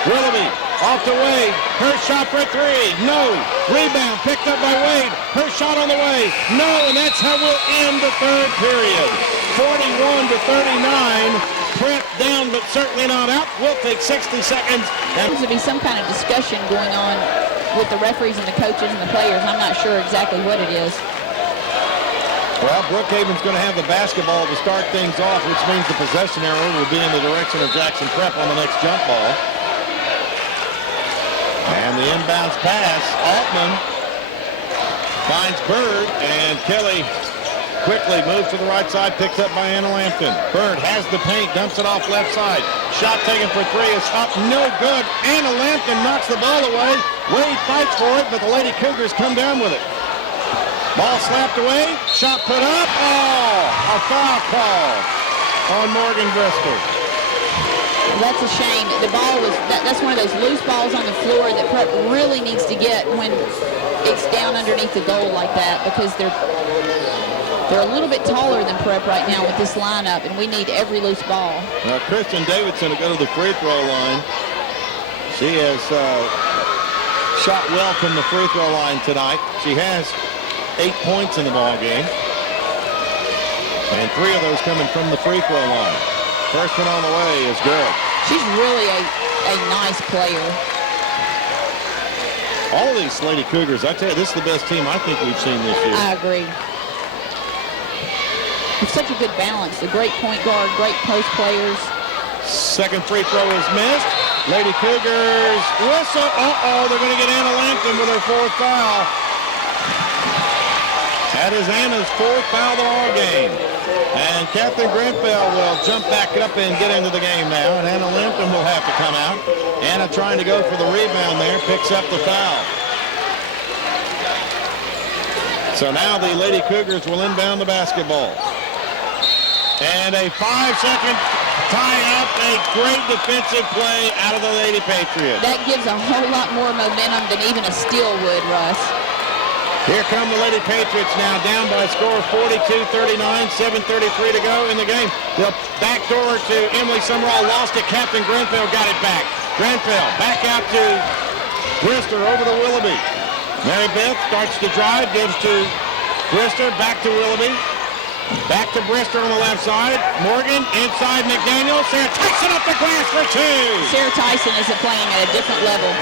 Willoughby off to Wade. Her shot for three. No. Rebound picked up by Wade. Her shot on the way. No, and that's how we'll end the third period. 41-39. Prep down, but certainly not out. We'll take 60 seconds. There seems to be some kind of discussion going on with the referees and the coaches and the players. I'm not sure exactly what it is. Well, Brookhaven's going to have the basketball to start things off, which means the possession arrow will be in the direction of Jackson Prep on the next jump ball. And the inbounds pass. Altman finds Bird, and Kelly quickly moves to the right side, picked up by Anna Lampton. Bird has the paint, dumps it off left side. Shot taken for three is up, no good. Anna Lampton knocks the ball away. Wade fights for it, but the Lady Cougars come down with it. Ball slapped away, shot put up. Oh, a foul call on Morgan Brister. That's a shame. The ball was, that's one of those loose balls on the floor that Prep really needs to get when it's down underneath the goal like that, because they're a little bit taller than Prep right now with this lineup, and we need every loose ball. Now, Kristen Davidson will go to the free throw line. She has shot well from the free throw line tonight. She has 8 points in the ball game. And 3 of those coming from the free throw line. First one on the way is good. She's really a nice player. All of these Lady Cougars, I tell you, this is the best team I think we've seen this year. I agree. It's such a good balance. A great point guard, great post players. Second free throw is missed. Lady Cougars whistle. They're going to get Anna Lampton with her 4th foul. That is Anna's 4th foul of the ball game. And Catherine Grenfell will jump back up and get into the game now. And Anna Lampton will have to come out. Anna trying to go for the rebound there, picks up the foul. So now the Lady Cougars will inbound the basketball. And a 5-second tie-up, a great defensive play out of the Lady Patriots. That gives a whole lot more momentum than even a steal would, Russ. Here come the Lady Patriots now, down by a score of 42-39, 7:33 to go in the game. The backdoor to Emily Summerall, lost it. Captain Grenfell got it back. Grenfell back out to Brister over to Willoughby. Mary Beth starts to drive, gives to Brister, back to Willoughby. Back to Brister on the left side. Morgan inside McDaniel. Sarah Tyson up the glass for 2. Sarah Tyson isn't playing at a different level.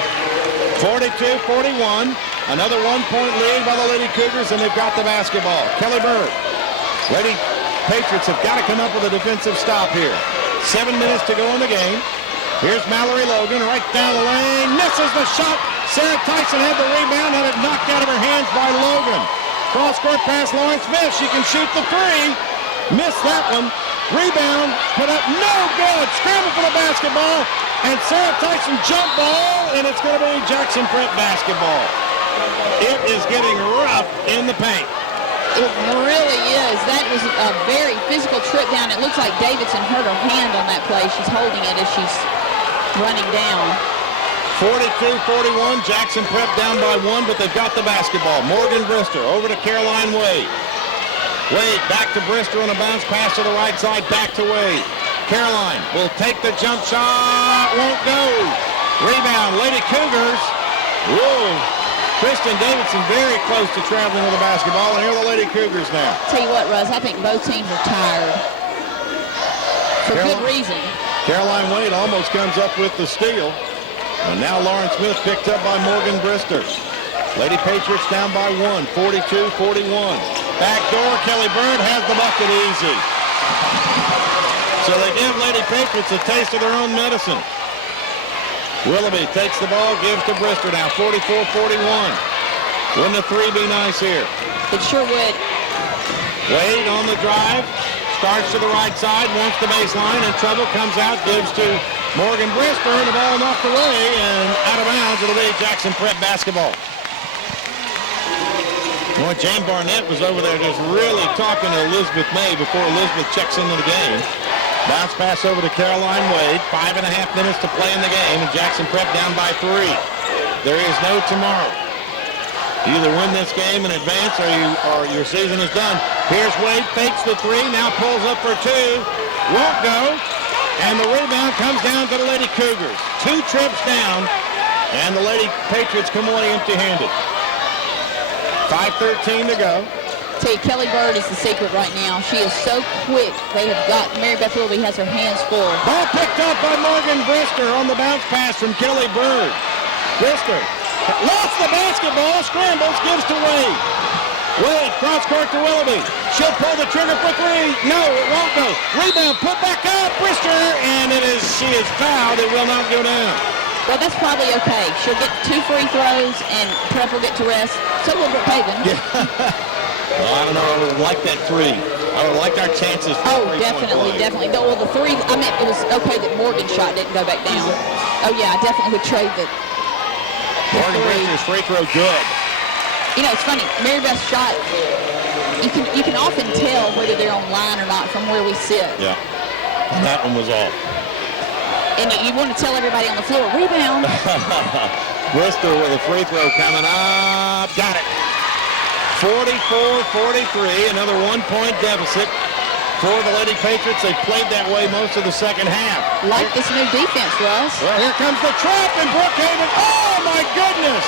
42-41. Another 1-point lead by the Lady Cougars, and they've got the basketball. Kelly Bird. Lady Patriots have got to come up with a defensive stop here. 7 minutes to go in the game. Here's Mallory Logan right down the lane. Misses the shot. Sarah Tyson had the rebound, had it knocked out of her hands by Logan. Cross-court pass, Lawrence Smith. She can shoot the 3. Missed that one. Rebound, put up, no good. Scramble for the basketball. And Sarah Tyson jump ball, and it's going to be Jackson Prep basketball. It is getting rough in the paint. It really is. That was a very physical trip down. It looks like Davidson hurt her hand on that play. She's holding it as she's running down. 42-41, Jackson Prep down by 1, but they've got the basketball. Morgan Brister over to Caroline Wade. Wade back to Brister on a bounce pass to the right side, back to Wade. Caroline will take the jump shot, won't go. Rebound, Lady Cougars. Whoa. Kristen Davidson very close to traveling with the basketball, and here are the Lady Cougars now. Tell you what, Russ, I think both teams are tired. For good reason. Caroline Wade almost comes up with the steal. And now Lawrence Smith picked up by Morgan Brister. Lady Patriots down by 1, 42-41. Backdoor, Kelly Bird has the bucket easy. So they give Lady Patriots a taste of their own medicine. Willoughby takes the ball, gives to Brister now, 44-41. Wouldn't a 3 be nice here? It sure would. Wade on the drive, starts to the right side, wants the baseline, and trouble comes out, gives to Morgan Brister, and the ball knocked away, and out of bounds, it'll be Jackson Prep basketball. Boy, Jane Barnett was over there just really talking to Elizabeth May before Elizabeth checks into the game. Bounce pass over to Caroline Wade. 5.5 minutes to play in the game, and Jackson Prep down by 3. There is no tomorrow. You either win this game and advance, or your season is done. Here's Wade, fakes the 3, now pulls up for 2. Won't go, and the rebound comes down to the Lady Cougars. 2 trips down, and the Lady Patriots come away empty-handed. 5:13 to go. Tell you, Kelly Bird is the secret right now. She is so quick. They have got, Mary Beth Willoughby has her hands full. Ball picked up by Morgan Brister on the bounce pass from Kelly Bird. Brister lost the basketball, scrambles, gives to Wade. Wade, cross court to Willoughby. She'll pull the trigger for 3. No, it won't go. Rebound, put back up, Brister, and she is fouled. It will not go down. Well, that's probably okay. She'll get 2 free throws, and Prep will get to rest. So will Brookhaven. Yeah. Well, I don't know. I would like that 3. I would like our chances for definitely. Well, the 3, I meant it was okay that Morgan's shot didn't go back down. Oh, yeah, I definitely would trade the Morgan Brister's free throw good. You know, it's funny. Mary Beth's shot, you can often tell whether they're on line or not from where we sit. Yeah. And that one was off. And you want to tell everybody on the floor, rebound. Brister with a free throw coming up. Got it. 44-43, another 1-point deficit for the Lady Patriots. They played that way most of the second half. Like this new defense, Russ. Well, here comes the trap in Brookhaven. Oh, my goodness.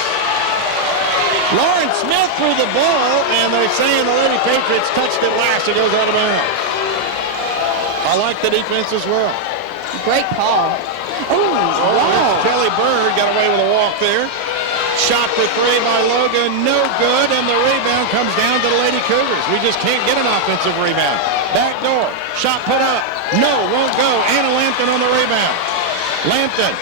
Lauren Smith threw the ball, and they're saying the Lady Patriots touched it last. It goes out of bounds. I like the defense as well. Great call. Oh, wow. Kelly Bird got away with a walk there. Shot for three by Logan, no good, and the rebound comes down to the Lady Cougars. We just can't get an offensive rebound. Back door, shot put up, no, won't go. Anna Lampton on the rebound. Lampton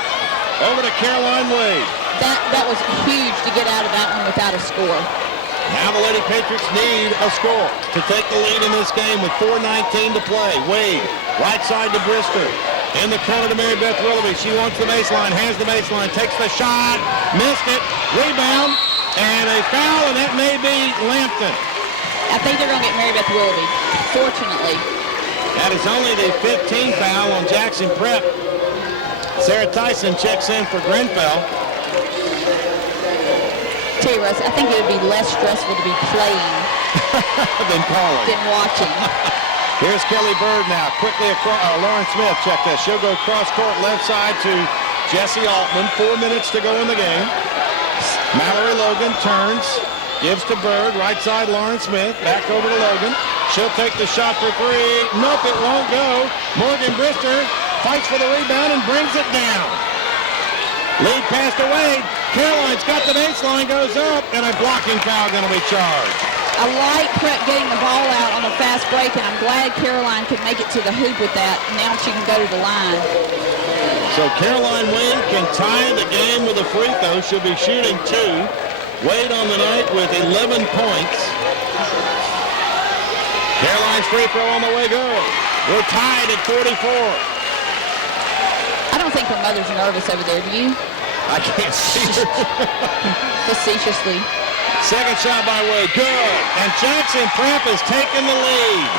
over to Caroline Wade. That was huge to get out of that one without a score. Now the Lady Patriots need a score to take the lead in this game with 4:19 to play. Wade, right side to Brister. In the corner to Mary Beth Willoughby. She wants the baseline, has the baseline, takes the shot, missed it, rebound, and a foul, and that may be Lampton. I think they're going to get Mary Beth Willoughby, fortunately. That is only the 15th foul on Jackson Prep. Sarah Tyson checks in for Grenfell. Tell you, Russ, I think it would be less stressful to be playing than calling. Than watching. Here's Kelly Bird now. Quickly across. Lauren Smith, check this. She'll go cross court left side to Jesse Altman. 4 minutes to go in the game. Mallory Logan turns. Gives to Bird. Right side, Lauren Smith. Back over to Logan. She'll take the shot for three. Nope, it won't go. Morgan Brister fights for the rebound and brings it down. Lead passed away. Caroline's got the baseline, goes up, and a blocking foul going to be charged. I like Prep getting the ball out on a fast break, and I'm glad Caroline could make it to the hoop with that. Now she can go to the line. So Caroline Wade can tie the game with a free throw. She'll be shooting 2. Wade on the night with 11 points. Caroline's free throw on the way good. We're tied at 44. I don't think her mother's nervous over there, do you? I can't see her. Facetiously. Second shot by Wade, good. And Jackson Prep has taken the lead.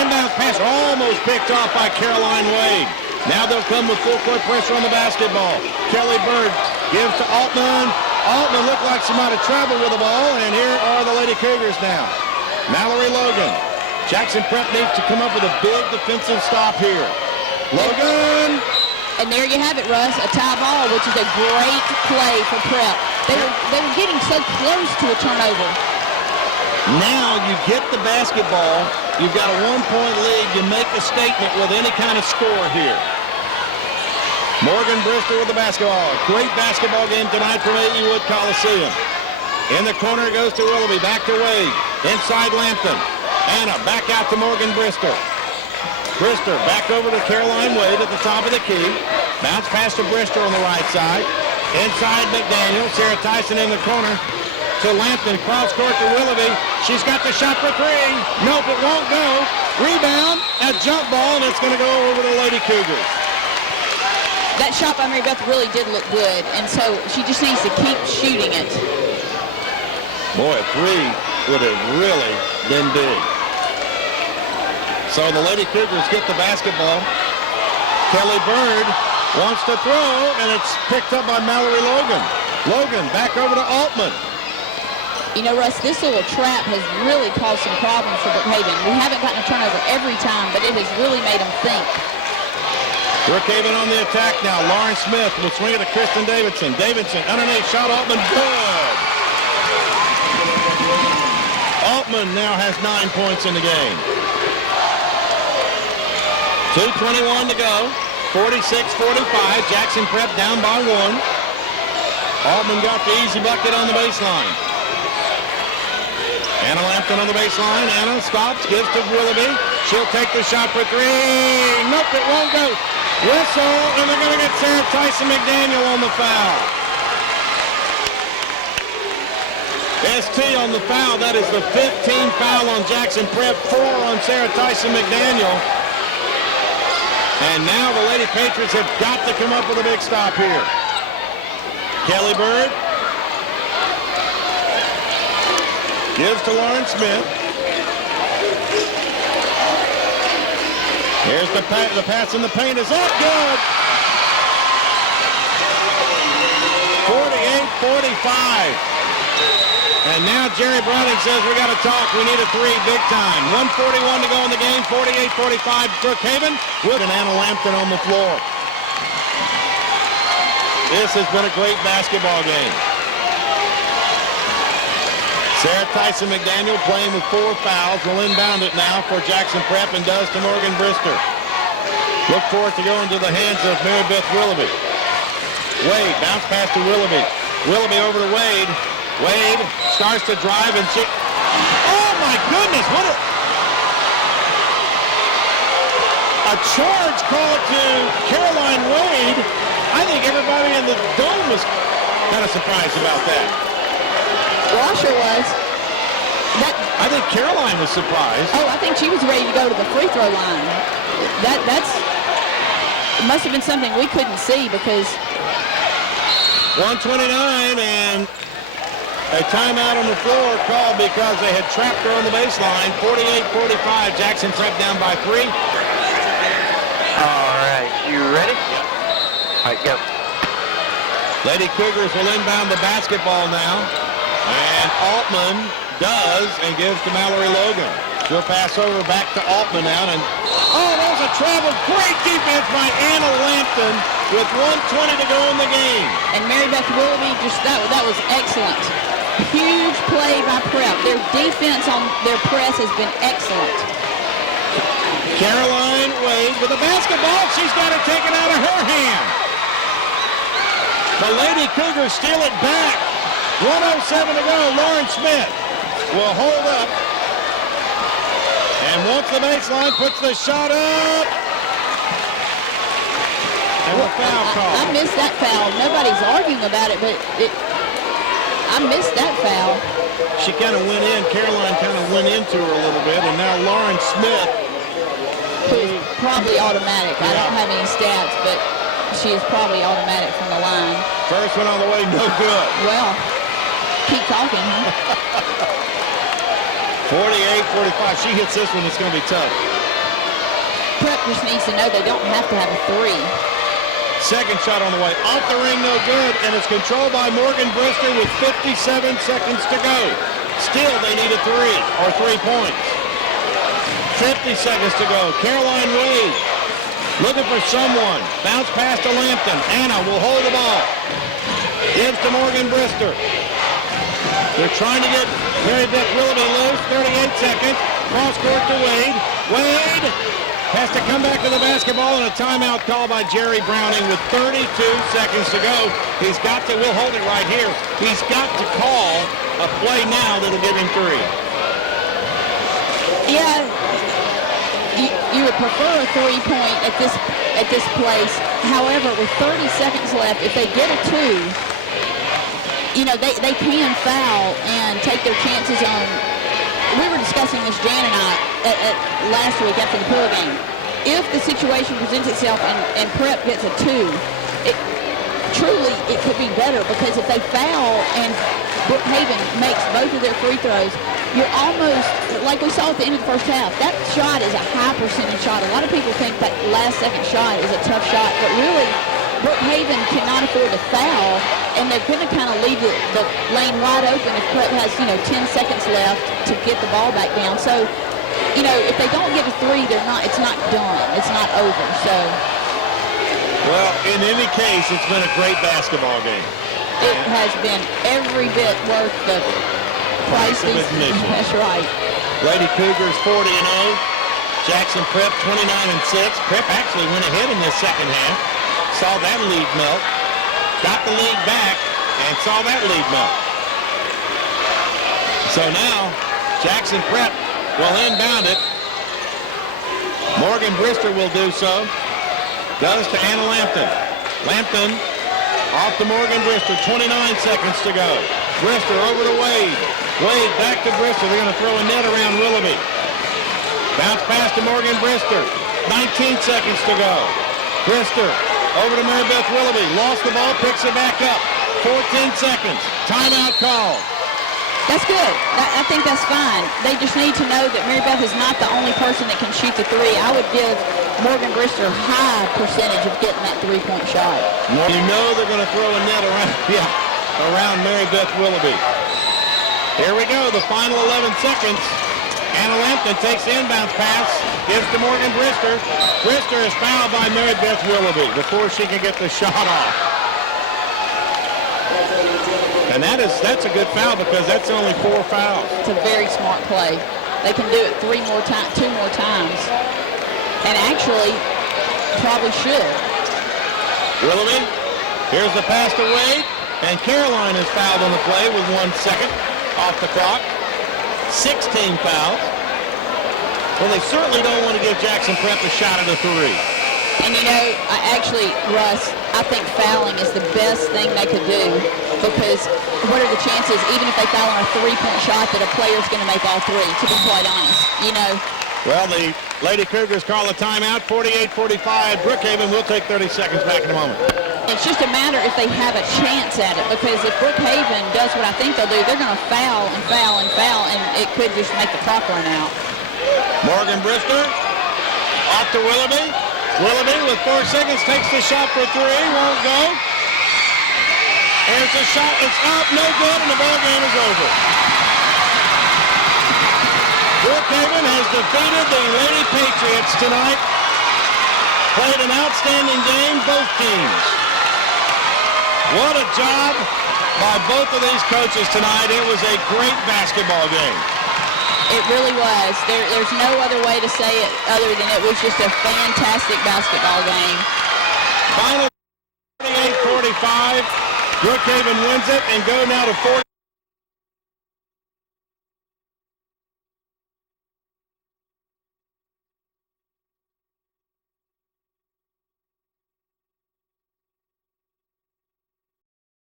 Inbound pass almost picked off by Caroline Wade. Now they'll come with full court pressure on the basketball. Kelly Bird gives to Altman. Altman looked like she might have traveled with the ball, and here are the Lady Cougars now. Mallory Logan. Jackson Prep needs to come up with a big defensive stop here. Logan. And there you have it, Russ, a tie ball, which is a great play for Prep. They were getting so close to a turnover. Now you get the basketball. You've got a 1-point lead. You make a statement with any kind of score here. Morgan Brister with the basketball. A great basketball game tonight from A.E. Wood Coliseum. In the corner goes to Willoughby. Back to Wade. Inside Lampton. Anna back out to Morgan Brister. Brister back over to Caroline Wade at the top of the key. Bounce pass to Brister on the right side. Inside McDaniel. Sarah Tyson in the corner to Lampton. Cross court to Willoughby. She's got the shot for three. Nope, it won't go. Rebound, a jump ball, and it's going to go over to the Lady Cougars. That shot by Mary Beth really did look good, and so she just needs to keep shooting it. Boy, a three would have really been big. So the Lady Cougars get the basketball. Kelly Bird wants to throw, and it's picked up by Mallory Logan. Logan back over to Altman. You know, Russ, this little trap has really caused some problems for Brookhaven. We haven't gotten a turnover every time, but it has really made them think. Brookhaven on the attack now. Lauren Smith will swing it to Kristen Davidson. Davidson underneath, shot Altman, good. Altman now has 9 points in the game. 2:21 to go. 46-45. Jackson Prep down by 1. Altman got the easy bucket on the baseline. Anna Lampton on the baseline. Anna stops, gives to Willoughby. She'll take the shot for three. Nope, it won't go. Whistle, and they're going to get Sarah Tyson McDaniel on the foul. ST on the foul. That is the 15th foul on Jackson Prep. 4 on Sarah Tyson McDaniel. And now the Lady Patriots have got to come up with a big stop here. Kelly Bird gives to Lauren Smith. Here's the pass in the paint is up, good. 48-45. And now Jerry Browning says we got to talk. We need a three big time. 1:41 to go in the game. 48-45 Brookhaven. Wood and Anna Lampton on the floor. This has been a great basketball game. Sarah Tyson McDaniel playing with 4 fouls. Will inbound it now for Jackson Prep and does to Morgan Brister. Look for it to go into the hands of Mary Beth Willoughby. Wade, bounce pass to Willoughby. Willoughby over to Wade. Wade starts to drive and she... Oh my goodness, what a charge called to Caroline Wade. I think everybody in the dome was kind of surprised about that. Well, I sure was. I think Caroline was surprised. Oh, I think she was ready to go to the free throw line. That's it must have been something we couldn't see because 1:29 and a timeout on the floor called because they had trapped her on the baseline. 48-45. Jackson Prep down by 3. All right, you ready? Yep. All right, go. Lady Cougars will inbound the basketball now. And Altman does and gives to Mallory Logan. She'll pass over back to Altman now. And oh, that was a travel. Great defense by Anna Lampton with 1:20 to go in the game. And Mary Beth Willoughby, just that was excellent. Huge play by Prep. Their defense on their press has been excellent. Caroline Wade with the basketball. She's got it taken out of her hand. The Lady Cougars steal it back. 1:07 to go. Lauren Smith will hold up. And once the baseline, puts the shot up. And a foul call. I missed that foul. Nobody's arguing about it, but I missed that foul. She kind of went in. Caroline kind of went into her a little bit. And now Lauren Smith. Who is probably automatic. I don't have any stats, but she is probably automatic from the line. First one on the way, no good. Well, keep talking, huh? 48-45. She hits this one, it's going to be tough. Prep just needs to know they don't have to have a 3. Second shot on the way. Off the ring, no good. And it's controlled by Morgan Brister with 57 seconds to go. Still, they need a 3 or 3 points. 50 seconds to go. Caroline Wade looking for someone. Bounce pass to Lampton. Anna will hold the ball. Gives to Morgan Brister. They're trying to get Mary Beth Willoughby loose. 38 seconds. Cross court to Wade. Wade has to come back to the basketball and a timeout call by Jerry Browning with 32 seconds to go. He's got to, we'll hold it right here. He's got to call a play now that'll give him 3. Yeah, you would prefer a 3-point at this place. However, with 30 seconds left, if they get a 2, you know, they can foul and take their chances on. We were discussing this, Jan and I, at last week after the pool game. If the situation presents itself and Prep gets a 2, it could be better because if they foul and Brookhaven makes both of their free throws, you're almost, like we saw at the end of the first half, that shot is a high percentage shot. A lot of people think that last second shot is a tough shot, but really, Brookhaven cannot afford to foul, and they're going to kind of leave the lane wide open if Prep has, 10 seconds left to get the ball back down. So, if they don't get a 3, it's not done. It's not over. So. Well, in any case, it's been a great basketball game. It has been every bit worth the price of admission. That's right. Lady Cougars 40-0. Jackson Prep 29-6. Prep actually went ahead in this second half. Saw that lead melt. Got the lead back and saw that lead melt. So now Jackson Prep will inbound it. Morgan Brister will do so. Does to Anna Lampton. Lampton off to Morgan Brister. 29 seconds to go. Brister over to Wade. Wade back to Brister. They're going to throw a net around Willoughby. Bounce pass to Morgan Brister. 19 seconds to go. Brister over to Mary Beth Willoughby. Lost the ball. Picks it back up. 14 seconds. Timeout call. That's good. I think that's fine. They just need to know that Mary Beth is not the only person that can shoot the 3. I would give Morgan Brister a high percentage of getting that 3-point shot. You know they're going to throw a net around Mary Beth Willoughby. Here we go. The final 11 seconds. Anna Lampton takes the inbound pass. Gives to Morgan Brister. Brister is fouled by Mary Beth Willoughby before she can get the shot off. And that's a good foul because that's only 4 fouls. It's a very smart play. They can do it 2 more times. And actually, probably should. Willoughby, here's the pass to Wade. And Caroline is fouled on the play with 1 second off the clock. 16 fouls. Well, they certainly don't want to give Jackson Prep a shot at a 3. And you know, Russ, I think fouling is the best thing they could do because what are the chances, even if they foul on a 3-point shot, that a player's going to make all 3, to be quite honest, you know? Well, the Lady Cougars call a timeout, 48-45. Brookhaven will take 30 seconds back in a moment. It's just a matter if they have a chance at it, because if Brookhaven does what I think they'll do, they're going to foul and foul and foul, and it could just make the clock run out. Morgan Brister off to Willoughby. Willoughby with 4 seconds takes the shot for 3, won't go. Here's the shot, it's up, no good, and the ball game is over. Brookhaven has defeated the Lady Patriots tonight. Played an outstanding game, both teams. What a job by both of these coaches tonight. It was a great basketball game. It really was. There's no other way to say it other than it was just a fantastic basketball game. Final 48-45. Brookhaven wins it and go now to 40.